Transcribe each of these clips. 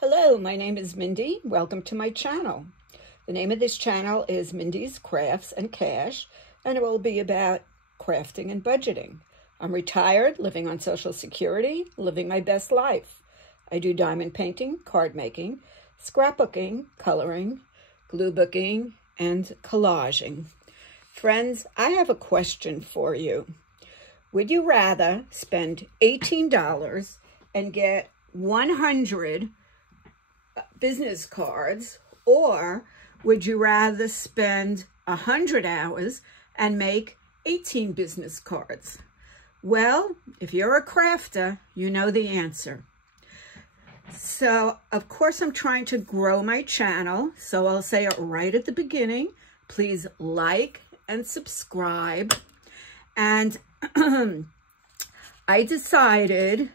Hello, my name is Mindy. Welcome to my channel. The name of this channel is Mindy's Crafts and Cash, and it will be about crafting and budgeting. I'm retired, living on Social Security, living my best life. I do diamond painting, card making, scrapbooking, coloring, glue booking, and collaging. Friends, I have a question for you. Would you rather spend $18 and get 100 business cards, or would you rather spend 100 hours and make 18 business cards? Well, if you're a crafter, you know the answer. So, of course, I'm trying to grow my channel, so I'll say it right at the beginning. Please like and subscribe. And I decided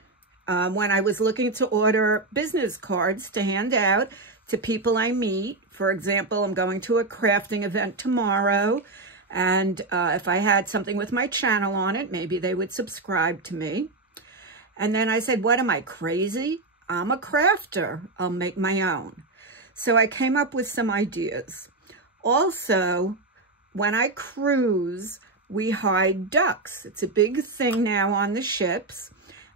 when I was looking to order business cards to hand out to people I meet. For example, I'm going to a crafting event tomorrow, and if I had something with my channel on it, maybe they would subscribe to me. And then I said, what am I, crazy? I'm a crafter. I'll make my own. So I came up with some ideas. Also, when I cruise, we hide ducks. It's a big thing now on the ships.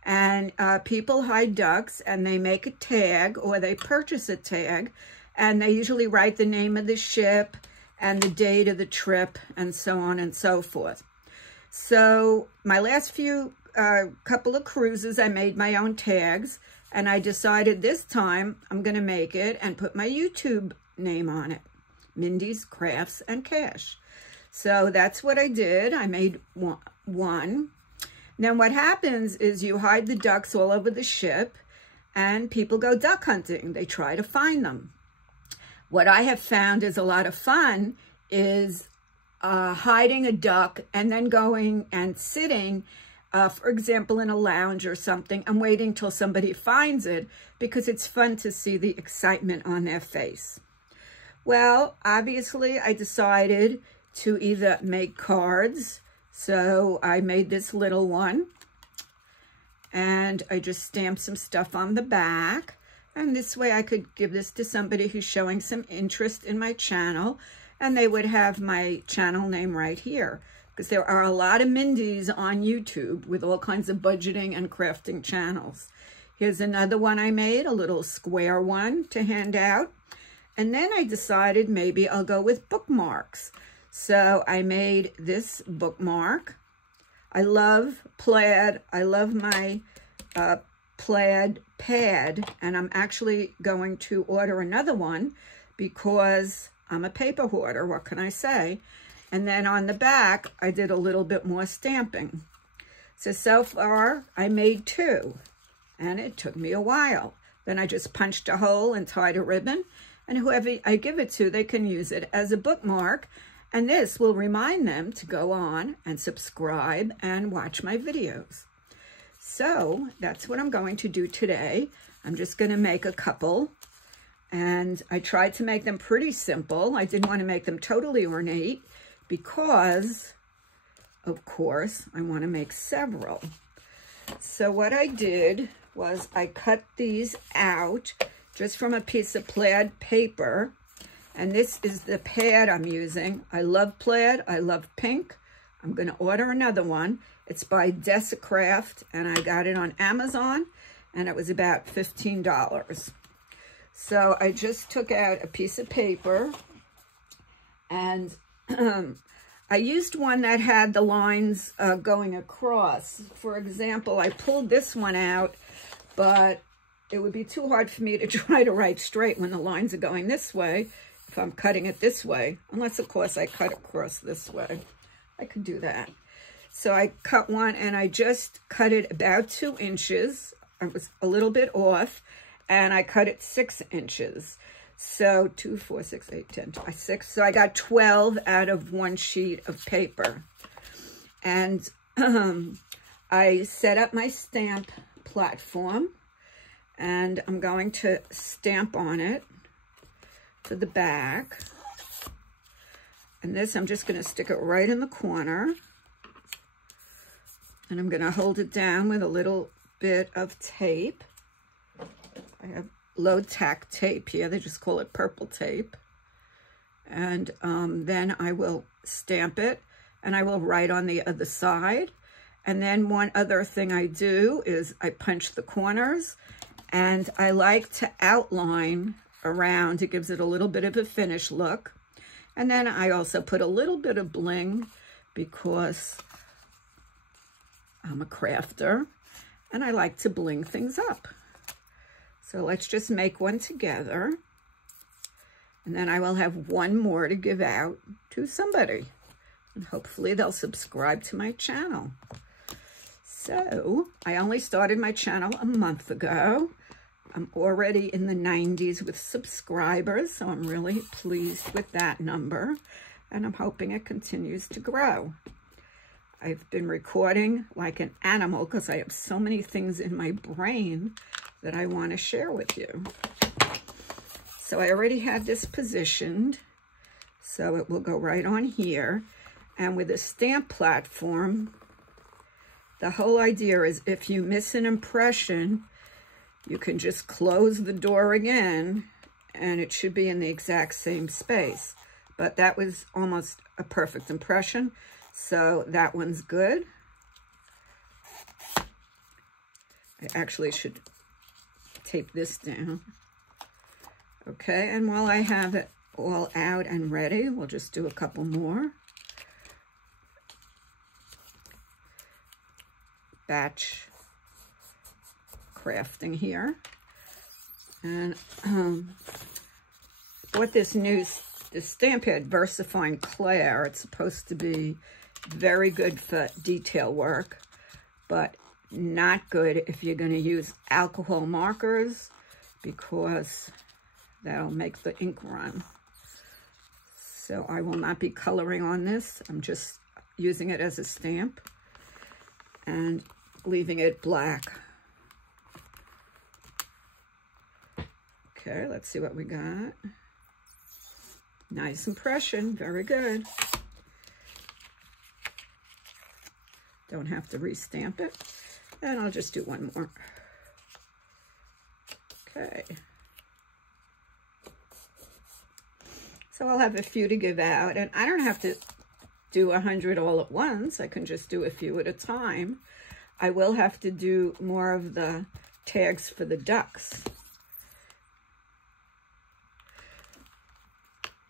And people hide ducks, and they make a tag, or they purchase a tag, and they usually write the name of the ship and the date of the trip, and so on and so forth. So my last few couple of cruises, I made my own tags, and I decided this time I'm going to make it and put my YouTube name on it, Mindy's Crafts and Cash. So that's what I did. I made one. Then what happens is you hide the ducks all over the ship, and people go duck hunting. They try to find them. What I have found is a lot of fun is hiding a duck and then going and sitting, for example, in a lounge or something, and waiting till somebody finds it, because it's fun to see the excitement on their face. Well, obviously, I decided to either make cards. So I made this little one, and I just stamped some stuff on the back. And this way I could give this to somebody who's showing some interest in my channel, and they would have my channel name right here, because there are a lot of Mindys on YouTube with all kinds of budgeting and crafting channels. Here's another one I made, a little square one to hand out. And then I decided maybe I'll go with bookmarks. So I made this bookmark. I love plaid. I love my plaid pad, and I'm actually going to order another one because I'm a paper hoarder. What can I say? And then on the back, I did a little bit more stamping. So far, I made two, and it took me a while. Then I just punched a hole and tied a ribbon, and whoever I give it to, they can use it as a bookmark. And this will remind them to go on and subscribe and watch my videos. So that's what I'm going to do today. I'm just going to make a couple. And I tried to make them pretty simple. I didn't want to make them totally ornate because, of course, I want to make several. So what I did was I cut these out just from a piece of plaid paper. And this is the pad I'm using. I love plaid. I love pink. I'm going to order another one. It's by Craft, and I got it on Amazon, and it was about $15. So I just took out a piece of paper, and I used one that had the lines going across. For example, I pulled this one out, but it would be too hard for me to try to write straight when the lines are going this way. If I'm cutting it this way, unless of course I cut across this way, I could do that. So I cut one, and I just cut it about 2 inches. I was a little bit off, and I cut it 6 inches. So 2, 4, 6, 8, 10, 12, 6. So I got 12 out of one sheet of paper. And I set up my stamp platform, and I'm going to stamp on it to the back. And this, I'm just going to stick it right in the corner. And I'm going to hold it down with a little bit of tape. I have low tack tape here. They just call it purple tape. And then I will stamp it, and I will write on the other side. And then one other thing I do is I punch the corners, and I like to outline around. It gives it a little bit of a finished look. And then I also put a little bit of bling because I'm a crafter and I like to bling things up. So let's just make one together. And then I will have one more to give out to somebody. And hopefully they'll subscribe to my channel. So I only started my channel a month ago. I'm already in the 90s with subscribers, so I'm really pleased with that number. And I'm hoping it continues to grow. I've been recording like an animal because I have so many things in my brain that I want to share with you. So I already have this positioned, so it will go right on here. And with a stamp platform, the whole idea is if you miss an impression, you can just close the door again and it should be in the exact same space. But that was almost a perfect impression, so that one's good. I actually should tape this down. Okay, and while I have it all out and ready, we'll just do a couple more. Batch crafting here. And what this stamp pad, VersaFine Claire, it's supposed to be very good for detail work, but not good if you're going to use alcohol markers because that'll make the ink run. So I will not be coloring on this. I'm just using it as a stamp and leaving it black. Okay, let's see what we got. Nice impression, very good. Don't have to restamp it. And I'll just do one more. Okay. So I'll have a few to give out, and I don't have to do 100 all at once. I can just do a few at a time. I will have to do more of the tags for the ducks.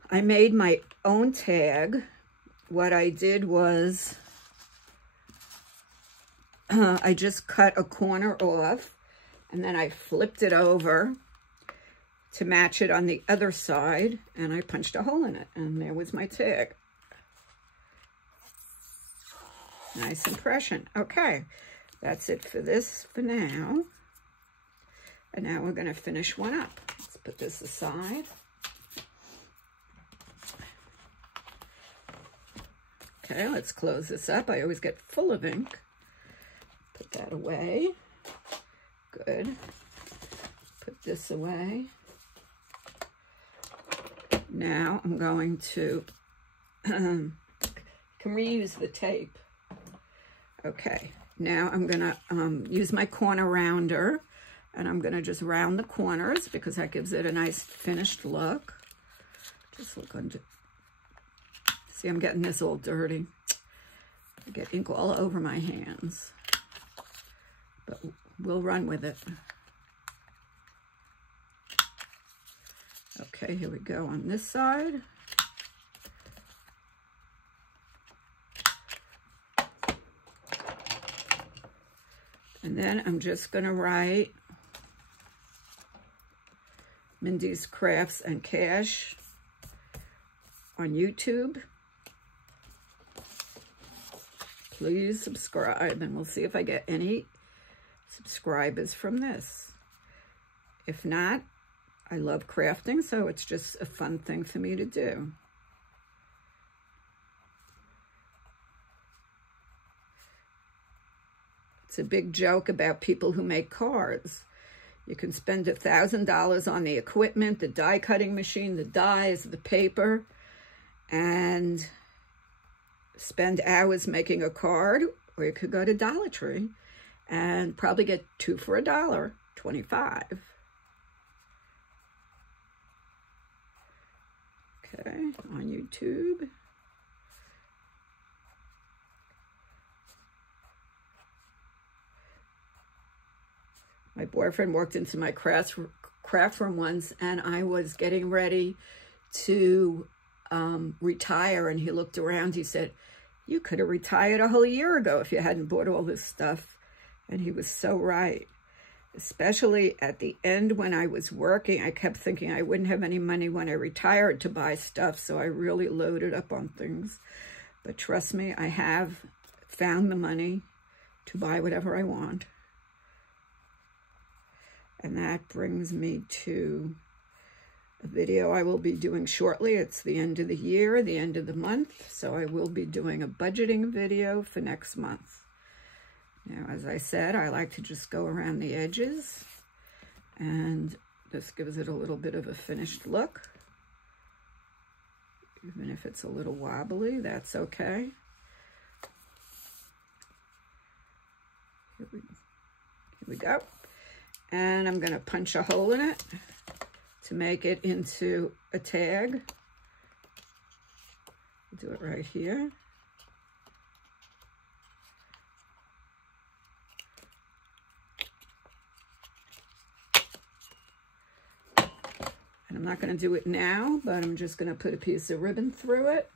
I made my own tag. What I did was I just cut a corner off and then I flipped it over to match it on the other side, and I punched a hole in it, and there was my tag. Nice impression. Okay, that's it for this for now. And now we're going to finish one up. Let's put this aside. Okay, let's close this up. I always get full of ink. Put that away. Good. Put this away. Now I'm going to can reuse the tape. Okay, now I'm gonna use my corner rounder, and I'm gonna just round the corners because that gives it a nice finished look. Just look under. See, I'm getting this all dirty. I get ink all over my hands, but we'll run with it. Okay, here we go on this side. And then I'm just going to write Mindy's Crafts and Cash on YouTube. Please subscribe, and we'll see if I get any subscribers from this. If not, I love crafting, so it's just a fun thing for me to do. It's a big joke about people who make cards. You can spend $1,000 on the equipment, the die cutting machine, the dies, the paper, and spend hours making a card, or you could go to Dollar Tree and probably get 2 for $1, 25. on YouTube. My boyfriend walked into my craft room once, and I was getting ready to retire, and he looked around. He said, "You could have retired a whole year ago if you hadn't bought all this stuff." And he was so right. Especially at the end when I was working, I kept thinking I wouldn't have any money when I retired to buy stuff, so I really loaded up on things. But trust me, I have found the money to buy whatever I want. And that brings me to a video I will be doing shortly. It's the end of the year, the end of the month, so I will be doing a budgeting video for next month. Now, as I said, I like to just go around the edges, and this gives it a little bit of a finished look. Even if it's a little wobbly, that's okay. Here we go. And I'm going to punch a hole in it to make it into a tag. Do it right here. And I'm not going to do it now, but I'm just going to put a piece of ribbon through it.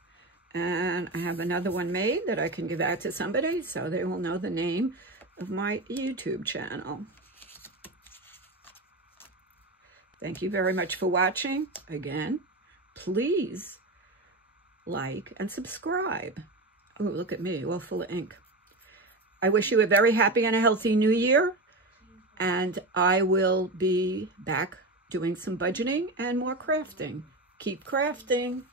And I have another one made that I can give out to somebody so they will know the name of my YouTube channel. Thank you very much for watching. Again, please like and subscribe. Oh, look at me, all full of ink. I wish you a very happy and a healthy new year. And I will be back doing some budgeting and more crafting. Keep crafting.